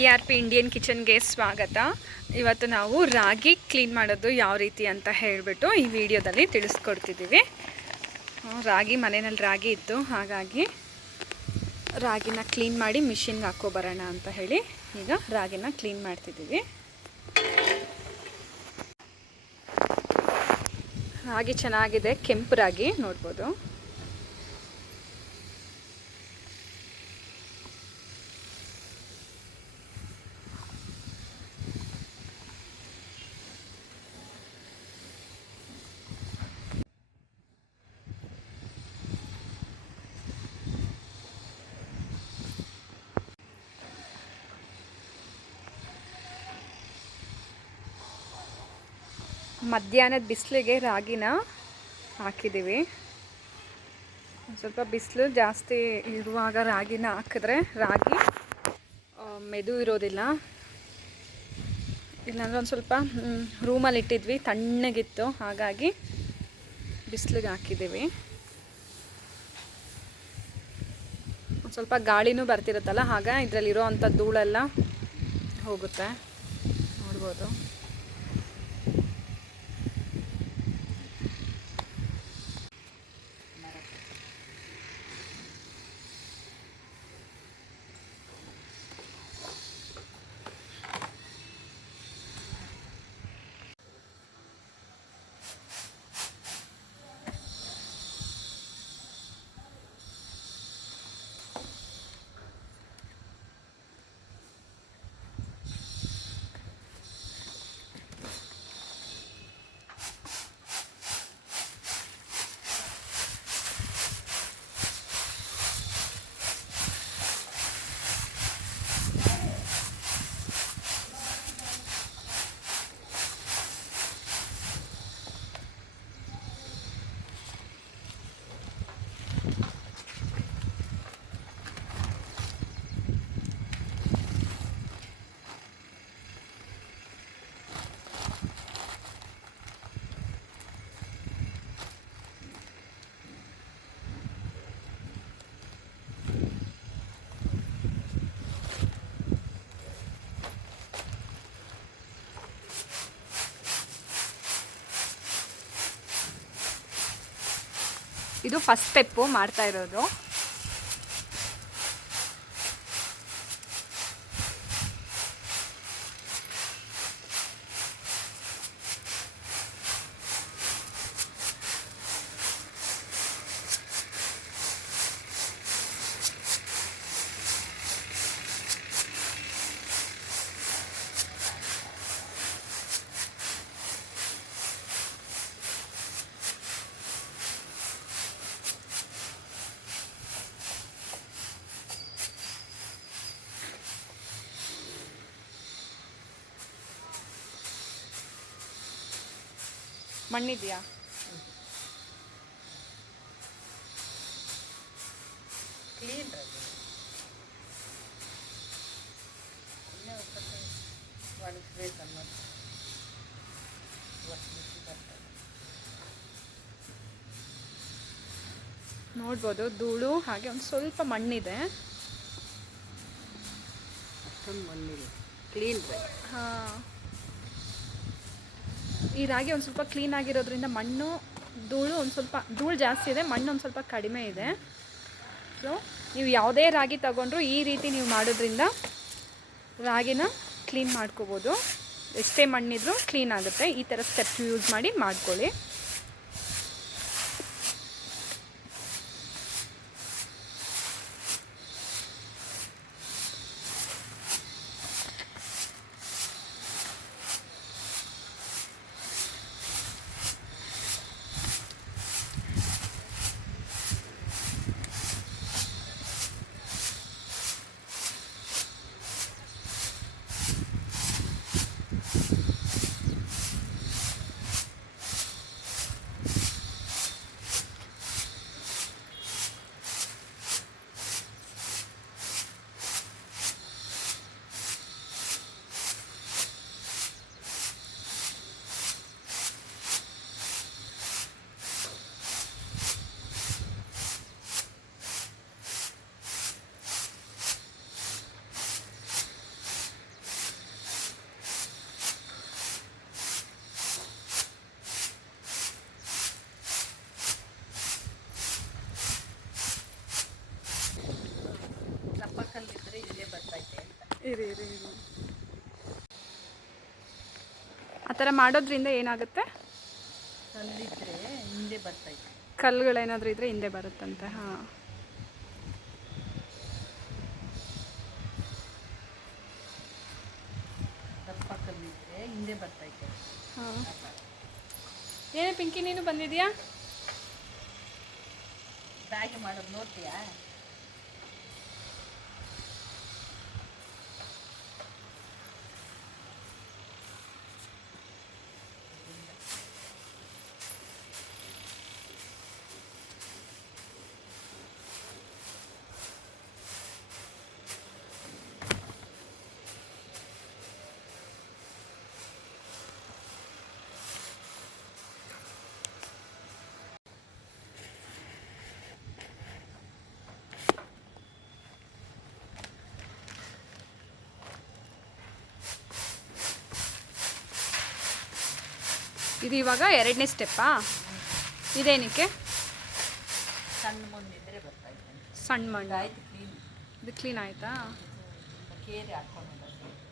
T R P Indian ಕಿಚನ್ಗೆ ಸ್ವಾಗತ. ಇವತ್ತು ನಾವು ರಾಗಿ ಕ್ಲೀನ್ ಮಾಡೋದು ಯಾವ ರೀತಿ ಅಂತ ಹೇಳಿಬಿಟ್ಟು ಈ ವಿಡಿಯೋದಲ್ಲಿ ತಿಳಿಸ್ಕೊಡ್ತಿದ್ದೀವಿ. ರಾಗಿ ಮನೆಯಲ್ಲಿ ರಾಗಿ ಇತ್ತು, ಹಾಗಾಗಿ ರಾಗಿನ ಕ್ಲೀನ್ ಮಾಡಿ ಮಿಷಿನ್ಗೆ ಹಾಕೋಬರೋಣ ಅಂತ ಹೇಳಿ ಈಗ ರಾಗಿನ ಕ್ಲೀನ್ ಮಾಡ್ತಿದ್ದೀವಿ. ರಾಗಿ ಚೆನ್ನಾಗಿದೆ, ಕೆಂಪು ರಾಗಿ ನೋಡ್ಬೋದು. ಮಧ್ಯಾಹ್ನದ ಬಿಸಿಲಿಗೆ ರಾಗಿನ ಹಾಕಿದ್ದೀವಿ. ಸ್ವಲ್ಪ ಬಿಸಿಲು ಜಾಸ್ತಿ ಇರುವಾಗ ರಾಗಿನ ಹಾಕಿದ್ರೆ ರಾಗಿ ಮೆದು ಇರೋದಿಲ್ಲ. ಇಲ್ಲಾಂದ್ರೆ ಒಂದು ಸ್ವಲ್ಪ ರೂಮಲ್ಲಿ ಇಟ್ಟಿದ್ವಿ, ತಣ್ಣಗಿತ್ತು. ಹಾಗಾಗಿ ಬಿಸಿಲಿಗೆ ಹಾಕಿದ್ದೀವಿ. ಒಂದು ಸ್ವಲ್ಪ ಗಾಳಿನೂ ಬರ್ತಿರುತ್ತಲ್ಲ ಆಗ ಇದರಲ್ಲಿರೋ ಅಂಥ ಧೂಳೆಲ್ಲ ಹೋಗುತ್ತೆ. ನೋಡ್ಬೋದು. ಇದು ಫಸ್ಟ್ ಸ್ಟೆಪ್ಪು ಮಾಡ್ತಾ ಇರೋದು. ಮಣ್ಣಿದೆಯಾ? ಕ್ಲೀನ್ ರಾಗಿ ಇನ್ನೇ ಒಂದ್ಸತಿ ಒಣಗಿಸ್ಬೇಕು ಅನ್ನೋದು ಒಣಗಿಸಿ ಬರ್ತದೆ ನೋಡ್ಬೋದು ಧೂಳು ಹಾಗೆ ಒಂದು ಸ್ವಲ್ಪ ಮಣ್ಣಿದೆ. ಅಷ್ಟೊಂದು ಮಣ್ಣಿಲ್ಲ. ಕ್ಲೀನ್ ಹಾಂ. ಈ ರಾಗಿ ಒಂದು ಸ್ವಲ್ಪ ಕ್ಲೀನ್ ಆಗಿರೋದ್ರಿಂದ ಮಣ್ಣು ಧೂಳು ಒಂದು ಸ್ವಲ್ಪ, ಧೂಳು ಜಾಸ್ತಿ ಇದೆ, ಮಣ್ಣು ಒಂದು ಸ್ವಲ್ಪ ಕಡಿಮೆ ಇದೆ. ಸೊ ನೀವು ಯಾವುದೇ ರಾಗಿ ತಗೊಂಡ್ರು ಈ ರೀತಿ ನೀವು ಮಾಡೋದ್ರಿಂದ ರಾಗಿನ ಕ್ಲೀನ್ ಮಾಡ್ಕೋಬೋದು. ಎಷ್ಟೇ ಮಣ್ಣಿದ್ರೂ ಕ್ಲೀನ್ ಆಗುತ್ತೆ. ಈ ಥರ ಸ್ಟೆಪ್ ಯೂಸ್ ಮಾಡಿ ಮಾಡ್ಕೊಳ್ಳಿ. ಮಾಡೋದ್ರಿಂದ ಏನಾಗುತ್ತೆ? ತಂದಿದ್ರೆ ಹಿಂದೆ ಬರ್ತೈತೆ ಕಲ್ಲುಗಳೇನಾದರೂ ಇದ್ದರೆ ಹಿಂದೆ ಬರುತ್ತಂತೆ ಹಾಂ. ದಪ್ಪ ಕಲ್ಲಿದ್ರೆ ಹಿಂದೆ ಬರ್ತೈತೆ ಹಾಂ. ಏನೇ ಪಿಂಕಿ ನೀನು ಬಂದಿದ್ಯಾ? ರಾಗಿ ಮಾಡೋದು ನೋಡ್ತೀಯಾ? ಇದು ಇವಾಗ ಎರಡನೇ ಸ್ಟೆಪ್ಪಾ ಇದೇನಕ್ಕೆ? ಸಣ್ಣ ಮಣ್ಣು ಆಯ್ತು ಕ್ಲೀನ್ ಇದು ಕ್ಲೀನ್ ಆಯಿತಾ?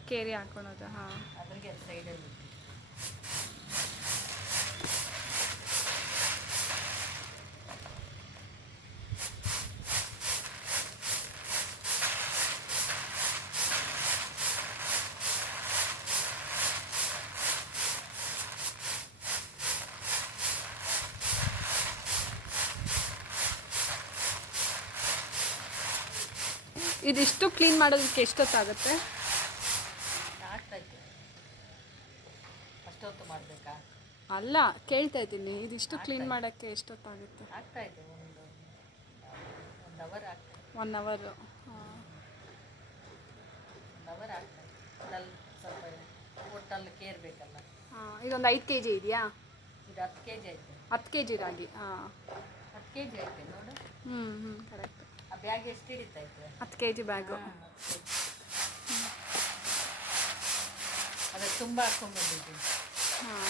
ಕೇರಿ ಹಾಕೊಳೋದು ಹಾಂ. ಇದಿಷ್ಟು ಕ್ಲೀನ್ ಮಾಡೋದಕ್ಕೆ ಎಷ್ಟೊತ್ತಾಗುತ್ತೆ? ಆಗ್ತೈತೆ ಅಷ್ಟೊತ್ತು ಮಾಡಬೇಕಾ? ಅಲ್ಲ ಕೇಳ್ತಾ ಇದ್ದೀನಿ. ಇದಿಷ್ಟು ಕ್ಲೀನ್ ಮಾಡೋಕ್ಕೆ ಎಷ್ಟೊತ್ತಾಗುತ್ತೆ? ಒನ್ ಅವರು. ಹಾಂ ಇದೊಂದು ಐದು ಕೆ ಜಿ ಇದೆಯಾ? ಇದು ಹತ್ತು ಕೆ ಜಿ ರಾಗಿ. ಹಾಂ ಹತ್ತು ಕೆ ಜಿ ಐತೆ ನೋಡು. ಹ್ಞೂ ಹ್ಞೂ ಕರೆಕ್ಟ್. ಬ್ಯಾಗ್ ಎಷ್ಟು ಹಿಡಿತಾಯ್ತು ಹತ್ತು ಕೆ ಜಿ ಬ್ಯಾಗು ಅದು ತುಂಬ ಹಾಕೊಂಡ್ಬಂದಿದ್ದೀನಿ ಹಾಂ.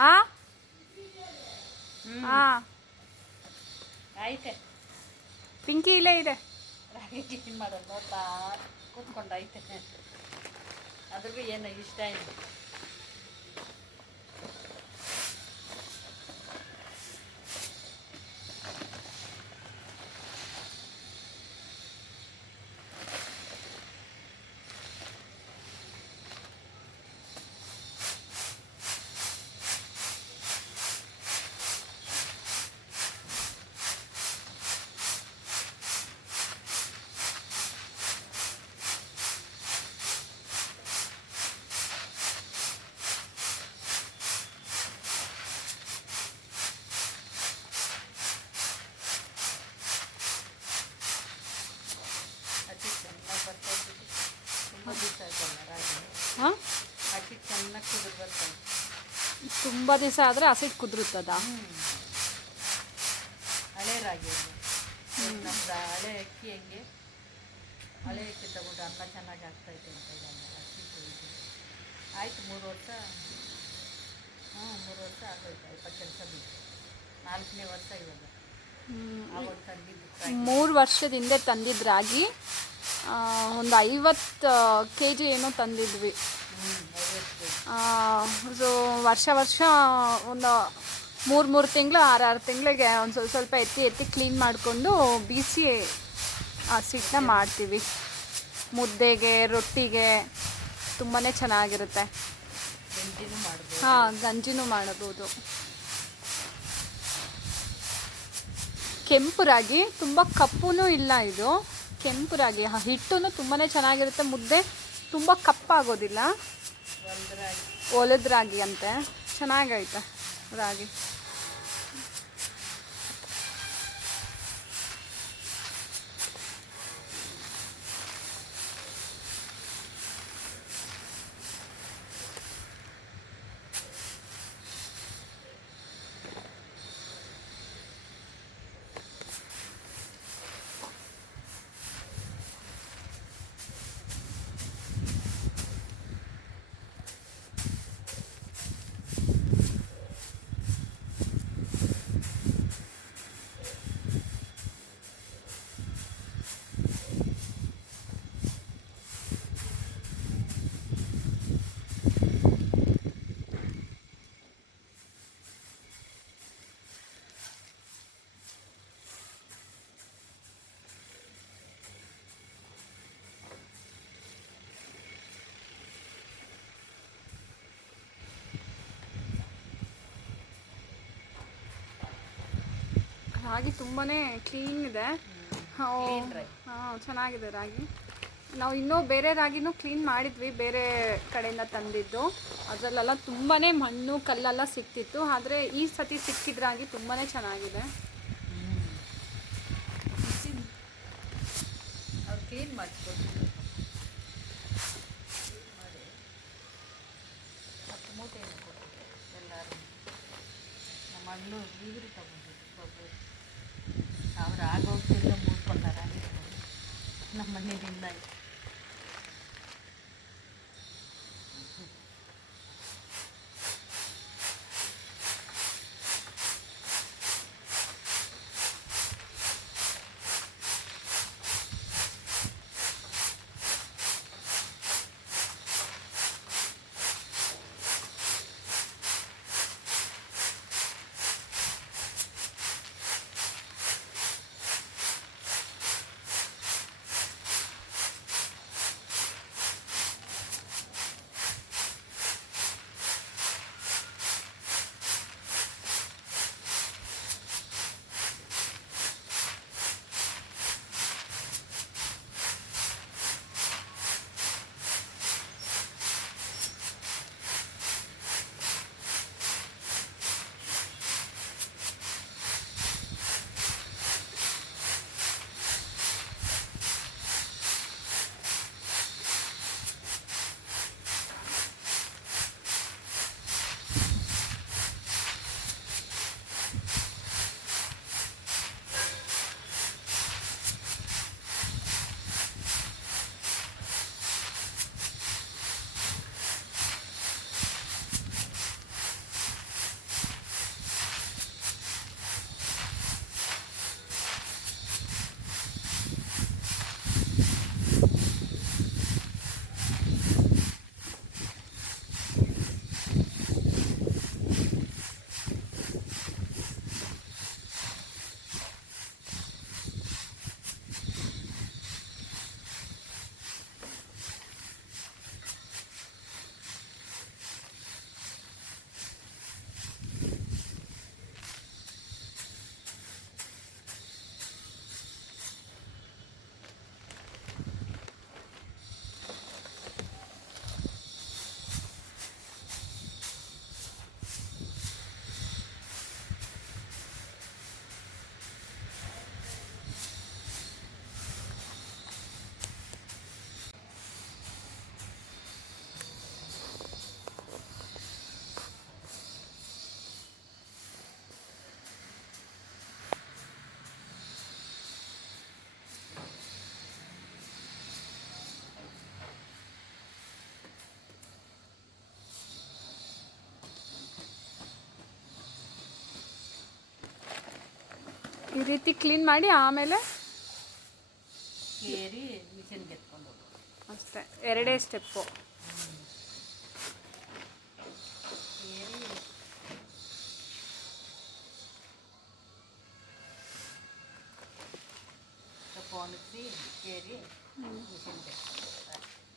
ಹಾಂ ಹಾಂ ಆಯ್ತೆ. ಪಿಂಕಿ ಇಲ್ಲೇ ಇದೆ. ಮಾಡೋದು ನೋಡ್ತಾ ಕೂತ್ಕೊಂಡು ಐತೆ ಅದ್ರಿಗೂ ಏನು ಇಷ್ಟ ಇಲ್ಲ ಅಕ್ಕಿ ಚೆನ್ನಾಗಿ ಬರ್ತೈತೆ ತುಂಬ ದಿವಸ ಆಯ್ತಲ್ಲ ರಾಗಿ ಹಾಂ ಅಕ್ಕಿ ಚೆನ್ನಾಗಿ ಕುದಿದು ಬರ್ತೈತೆ ತುಂಬ ದಿವಸ ಆದರೆ ಹಸಿಟ್ಟು ಕುದುರುತ್ತದ? ಹಳೆ ರಾಗಿ. ನಮ್ದು ಹಳೆ ಅಕ್ಕಿ ಹೆಂಗೆ? ಹಳೆ ಅಕ್ಕಿ ತಗೊಂಡು ಅನ್ನ ಚೆನ್ನಾಗಿ ಆಗ್ತೈತೆ ಅಂತ ಆಯ್ತು ಮೂರು ವರ್ಷ. ಹ್ಞೂ ಮೂರು ವರ್ಷ ಆಗೋಯ್ತು. ಅಲ್ಪ ಕೆಲಸ ಬಿಟ್ಟು. ನಾಲ್ಕನೇ ವರ್ಷ ಇವಾಗ. ಮೂರು ವರ್ಷದ ಹಿಂದೆ ತಂದಿದ್ದು ರಾಗಿ ಒಂದು ಐವತ್ತು ಕೆ ಜಿ ಏನೋ ತಂದಿದ್ವಿ. ಸೊ ವರ್ಷ ವರ್ಷ ಒಂದು ಮೂರು ಮೂರು ತಿಂಗಳು, ಆರು ಆರು ತಿಂಗಳಿಗೆ ಒಂದು ಸ್ವಲ್ಪ ಸ್ವಲ್ಪ ಎತ್ತಿ ಎತ್ತಿ ಕ್ಲೀನ್ ಮಾಡಿಕೊಂಡು ಬೀಸಿ ಆ ಸ್ವೀಟ್ನ ಮಾಡ್ತೀವಿ. ಮುದ್ದೆಗೆ, ರೊಟ್ಟಿಗೆ ತುಂಬಾ ಚೆನ್ನಾಗಿರುತ್ತೆ. ಹಾಂ, ಗಂಜಿನೂ ಮಾಡಬಹುದು ಕೆಂಪು ರಾಗಿ ತುಂಬ ಕಪ್ಪುನೂ ಇಲ್ಲ ಇದು. ಕೆಂಪು ರಾಗಿ ಹಿಟ್ಟು ತುಂಬಾ ಚೆನ್ನಾಗಿರುತ್ತೆ. ಮುದ್ದೆ ತುಂಬ ಕಪ್ಪಾಗೋದಿಲ್ಲ. ಒಲದ ರಾಗಿ ಅಂತೆ. ಚೆನ್ನಾಗೈತೆ ರಾಗಿ. ರಾಗಿ ತುಂಬಾ ಕ್ಲೀನ್ ಇದೆ. ಹಾಂ ಚೆನ್ನಾಗಿದೆ ರಾಗಿ. ನಾವು ಇನ್ನೂ ಬೇರೆ ರಾಗಿನೂ ಕ್ಲೀನ್ ಮಾಡಿದ್ವಿ ಬೇರೆ ಕಡೆಯಿಂದ ತಂದಿದ್ದು. ಅದರಲ್ಲೆಲ್ಲ ತುಂಬಾ ಮಣ್ಣು ಕಲ್ಲೆಲ್ಲ ಸಿಕ್ತಿತ್ತು. ಆದರೆ ಈ ಸತಿ ಸಿಕ್ಕಿದ ರಾಗಿ ತುಂಬಾ ಚೆನ್ನಾಗಿದೆ. ಈ ರೀತಿ ಕ್ಲೀನ್ ಮಾಡಿ ಆಮೇಲೆ ಅಷ್ಟೇ ಎರಡೇ ಸ್ಟೆಪ್ಪು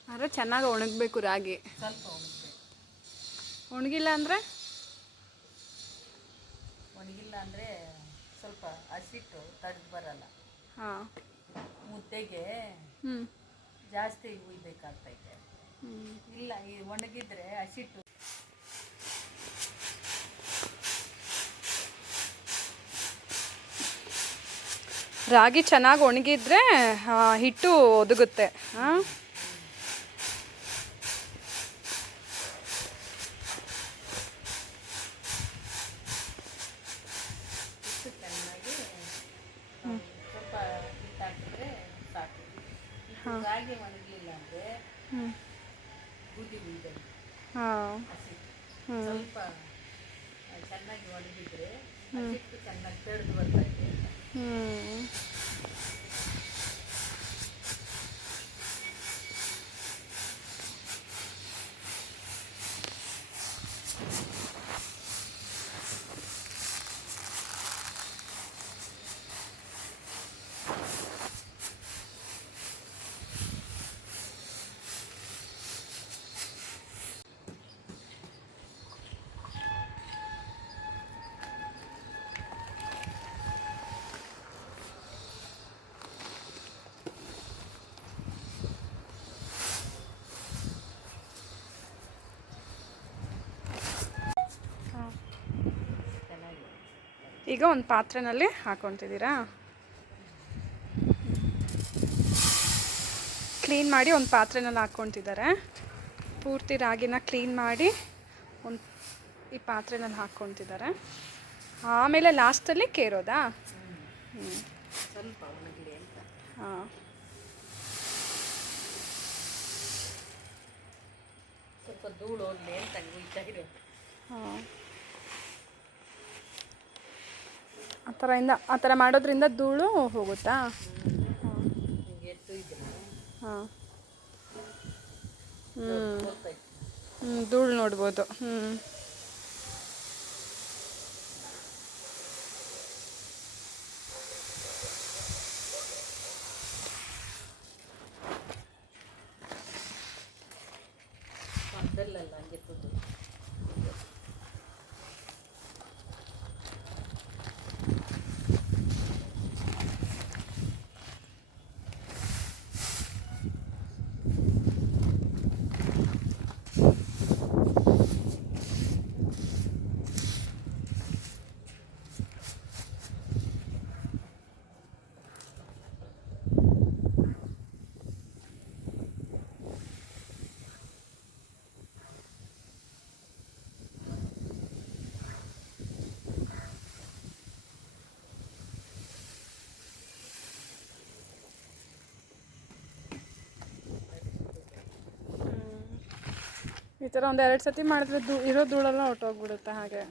ಆದರೆ ಚೆನ್ನಾಗಿ ಒಣಗಬೇಕು ರಾಗಿ. ಒಣಗಿಲ್ಲ ಅಂದರೆ? ಒಣಗಿಲ್ಲ ಅಂದರೆ ಸ್ವಲ್ಪ ಹಸಿಟ್ಟು ತಡೆದು ಬರಲ್ಲ. ಹಾಂ. ಮುದ್ದೆಗೆ ಜಾಸ್ತಿ ಉಯ್ಬೇಕಾಗ್ತೈತೆ ಇಲ್ಲ ಈ ಒಣಗಿದ್ರೆ ಹಸಿಟ್ಟು. ರಾಗಿ ಚೆನ್ನಾಗಿ ಒಣಗಿದ್ರೆ ಹಿಟ್ಟು ಒದಗುತ್ತೆ. ಹಾಂ ಹಿಟ್ಟು ಚೆನ್ನಾಗಿ ಆ, ಸ್ವಲ್ಪ ಹಿಟ್ಟು ಹಾಕಿದ್ರೆ ಸಾಕು ಇದು ರಾಗಿ ಒಣಗಲಿಲ್ಲ ಬೂದಿ ಉಯ್ದಂಗೆ ಹಾಂ ಸ್ವಲ್ಪ ಚೆನ್ನಾಗಿ ಒಣಗಿದ್ರೆ ಚೆನ್ನಾಗಿ ತೆರೆದು ಬರ್ತೈತೆ ಹ್ಞೂ ಚೆನ್ನಾಗಿ ಈಗ ಒಂದು ಪಾತ್ರೆನಲ್ಲಿ ಹಾಕೊತಿದ್ದೀರಾ? ಕ್ಲೀನ್ ಮಾಡಿ ಒಂದು ಪಾತ್ರೆನಲ್ಲಿ ಹಾಕ್ಕೊತಿದ್ದಾರೆ. ಪೂರ್ತಿ ರಾಗಿನ ಕ್ಲೀನ್ ಮಾಡಿ ಒಂದು ಈ ಪಾತ್ರೆನಲ್ಲಿ ಹಾಕ್ಕೊತಿದ್ದಾರೆ. ಆಮೇಲೆ ಲಾಸ್ಟಲ್ಲಿ ಕೇರೋದಾ? ಹಾಂ. ಸ್ವಲ್ಪ ಧೂಳು ಹಾಂ. ಆ ಥರ ಇಂದ ಆ ಥರ ಮಾಡೋದ್ರಿಂದ ಧೂಳು ಹೋಗುತ್ತಾ? ಹಾಂ. ಹ್ಞೂ ಧೂಳು ನೋಡ್ಬೋದು. ಹ್ಞೂ ಈ ಥರ ಒಂದು ಎರಡು ಸತಿ ಮಾಡಿದ್ರೆ ಧೂ ಇರೋ ಧೂಳೆಲ್ಲ ಹೊಟ್ಟೋಗ್ಬಿಡುತ್ತೆ ಹಾಗೆ.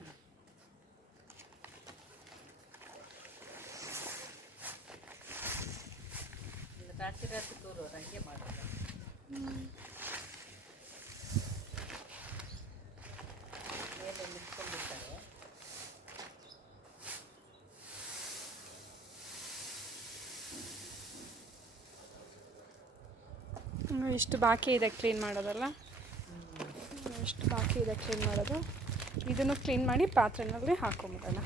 ಇಷ್ಟು ಬಾಕಿ ಇದೆ ಕ್ಲೀನ್ ಮಾಡೋದಲ್ಲ. ಇದೆ ಕ್ಲೀನ್ ಮಾಡೋದು? ಇದನ್ನು ಕ್ಲೀನ್ ಮಾಡಿ ಪಾತ್ರೆನಲ್ಲಿ ಹಾಕೊಂಬಿಡೋಣ.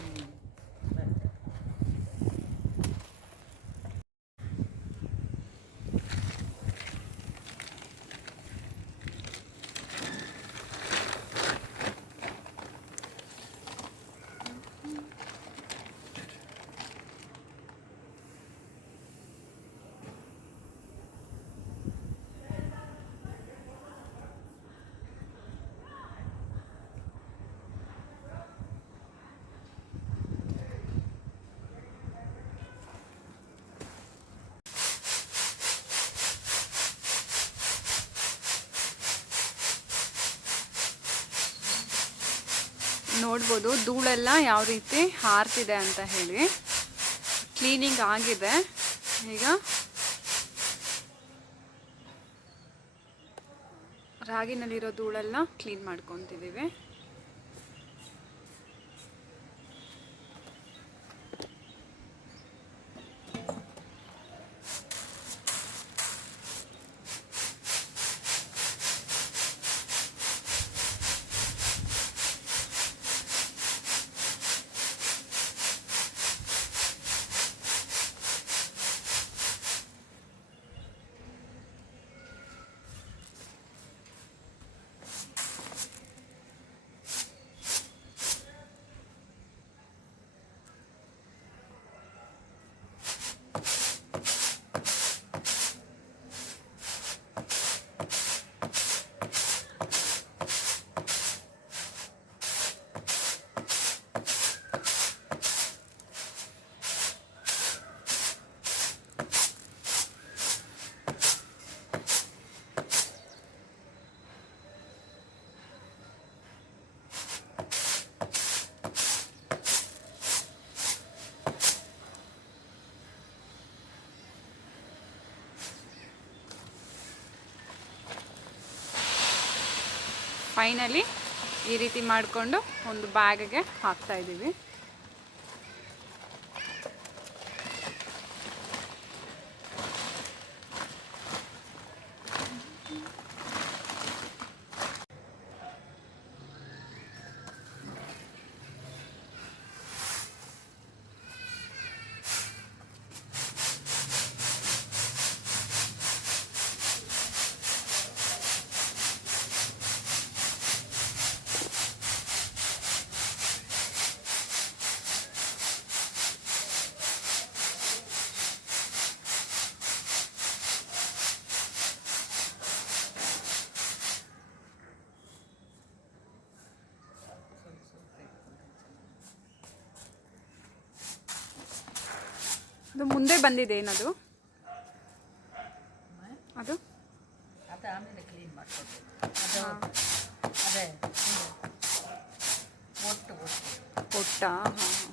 ನೋಡ್ಬೋದು ಧೂಳೆಲ್ಲ ಯಾವ ರೀತಿ ಹಾರ್ತಿದೆ ಅಂತ ಹೇಳಿ. ಕ್ಲೀನಿಂಗ್ ಆಗಿದೆ. ಈಗ ರಾಗಿನಲ್ಲಿರೋ ಧೂಳೆಲ್ಲ ಕ್ಲೀನ್ ಮಾಡ್ಕೊತಿದ್ದೀವಿ. ಫೈನಲಿ ಈ ರೀತಿ ಮಾಡಿಕೊಂಡು ಒಂದು ಬ್ಯಾಗ್ಗೆ ಹಾಕ್ತಾ ಅದು ಮುಂದೆ ಬಂದಿದೆ ಏನದು? ಅದು? ಅದು ಆಮೇಲೆ ಕ್ಲೀನ್ ಮಾಡ್ಕೊಬೇಕು ಅದು ಅದೇ ಒಟ್ಟು ಕೊಟ್ಟ ಹಾಂ ಹಾಂ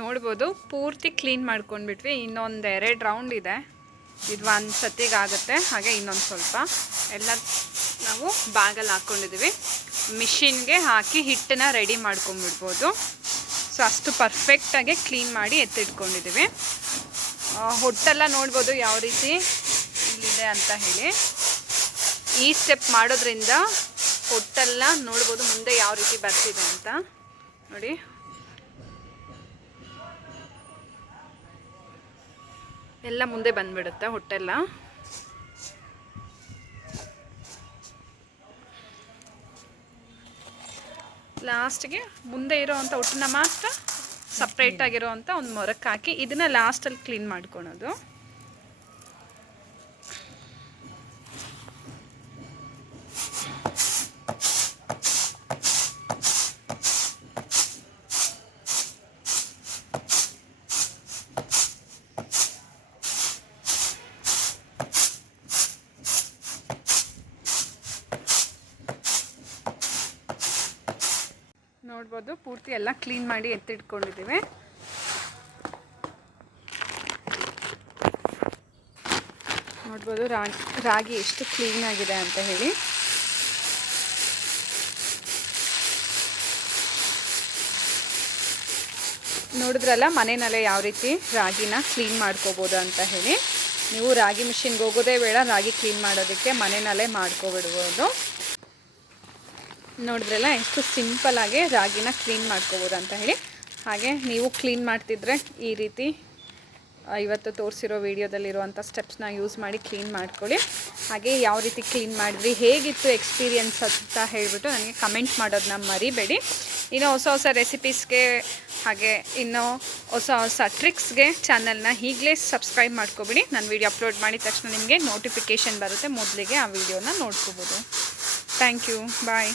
ನೋಡ್ಬೋದು. ಪೂರ್ತಿ ಕ್ಲೀನ್ ಮಾಡ್ಕೊಂಡ್ಬಿಟ್ವಿ. ಇನ್ನೊಂದು ಎರಡು ರೌಂಡ್ ಇದೆ. ಇದು ಒಂದು ಸತಿಗೆ ಆಗುತ್ತೆ ಹಾಗೆ ಇನ್ನೊಂದು ಸ್ವಲ್ಪ. ಎಲ್ಲ ನಾವು ಬ್ಯಾಗಲ್ಲಿ ಹಾಕ್ಕೊಂಡಿದ್ದೀವಿ ಮಿಷಿನ್ಗೆ ಹಾಕಿ ಹಿಟ್ಟನ್ನ ರೆಡಿ ಮಾಡ್ಕೊಂಡ್ಬಿಡ್ಬೋದು. ಸೊ ಅಷ್ಟು ಪರ್ಫೆಕ್ಟಾಗಿ ಕ್ಲೀನ್ ಮಾಡಿ ಎತ್ತಿಟ್ಕೊಂಡಿದ್ದೀವಿ ಹೊಟ್ಟೆಲ್ಲ ನೋಡ್ಬೋದು ಯಾವ ರೀತಿ ಇಲ್ಲಿದೆ ಅಂತ ಹೇಳಿ. ಈ ಸ್ಟೆಪ್ ಮಾಡೋದ್ರಿಂದ ಹೊಟ್ಟೆಲ್ಲ ನೋಡ್ಬೋದು ಮುಂದೆ ಯಾವ ರೀತಿ ಬರ್ತಿದೆ ಅಂತ. ನೋಡಿ. ಎಲ್ಲ ಮುಂದೆ ಬಂದ್ಬಿಡುತ್ತೆ ಹೊಟ್ಟೆಲ್ಲ. ಲಾಸ್ಟ್ಗೆ ಮುಂದೆ ಇರೋವಂಥ ಹೊಟ್ಟನ್ನ ಮಾತ್ರ ಸಪ್ರೇಟ್ ಆಗಿರೋವಂಥ ಒಂದು ಮೊರಕ್ಕೆ ಹಾಕಿ ಇದನ್ನ ಲಾಸ್ಟಲ್ಲಿ ಕ್ಲೀನ್ ಮಾಡ್ಕೊಳೋದು ನೋಡ್ಬೋದು ಪೂರ್ತಿ ಎಲ್ಲ ಕ್ಲೀನ್ ಮಾಡಿ ಎತ್ತಿಟ್ಕೊಂಡಿದ್ದೀವಿ. ನೋಡ್ಬೋದು ರಾಗಿ ರಾಗಿ ಎಷ್ಟು ಕ್ಲೀನ್ ಆಗಿದೆ ಅಂತ ಹೇಳಿ. ನೋಡಿದ್ರಲ್ಲ ಮನೆಯಲ್ಲೇ ಯಾವ ರೀತಿ ರಾಗಿನ ಕ್ಲೀನ್ ಮಾಡ್ಕೋಬೋದು ಅಂತ ಹೇಳಿ. ನೀವು ರಾಗಿ ಮಿಷಿನ್ಗೆ ಹೋಗೋದೇ ಬೇಡ, ರಾಗಿ ಕ್ಲೀನ್ ಮಾಡೋದಕ್ಕೆ ಮನೆಯಲ್ಲೇ ಮಾಡ್ಕೊಬಿಡ್ಬೋದು. ನೋಡಿದ್ರಲ್ಲ, ಎಷ್ಟು ಸಿಂಪಲ್ಲಾಗಿ ರಾಗಿನ ಕ್ಲೀನ್ ಮಾಡ್ಕೋಬೋದು ಅಂತ ಹೇಳಿ. ಹಾಗೆ ನೀವು ಕ್ಲೀನ್ ಮಾಡ್ತಿದ್ರೆ ಈ ರೀತಿ ಇವತ್ತು ತೋರಿಸಿರೋ ವೀಡಿಯೋದಲ್ಲಿರುವಂಥ ಸ್ಟೆಪ್ಸ್ನ ಯೂಸ್ ಮಾಡಿ ಕ್ಲೀನ್ ಮಾಡ್ಕೊಳ್ಳಿ. ಹಾಗೆ ಯಾವ ರೀತಿ ಕ್ಲೀನ್ ಮಾಡಿದ್ರಿ, ಹೇಗಿತ್ತು ಎಕ್ಸ್ಪೀರಿಯನ್ಸ್ ಅಂತ ಹೇಳಿಬಿಟ್ಟು ನನಗೆ ಕಮೆಂಟ್ ಮಾಡೋದನ್ನ ಮರಿಬೇಡಿ. ಇನ್ನು ಹೊಸ ಹೊಸ ರೆಸಿಪೀಸ್ಗೆ ಹಾಗೆ ಇನ್ನು ಹೊಸ ಹೊಸ ಟ್ರಿಕ್ಸ್ಗೆ ಚಾನಲ್ನ ಈಗಲೇ ಸಬ್ಸ್ಕ್ರೈಬ್ ಮಾಡ್ಕೊಬಿಡಿ. ನಾನು ವೀಡಿಯೋ ಅಪ್ಲೋಡ್ ಮಾಡಿದ ತಕ್ಷಣ ನಿಮಗೆ ನೋಟಿಫಿಕೇಷನ್ ಬರುತ್ತೆ, ಮೊದಲಿಗೆ ಆ ವಿಡಿಯೋನ ನೋಡ್ಕೋಬೋದು. Thank you bye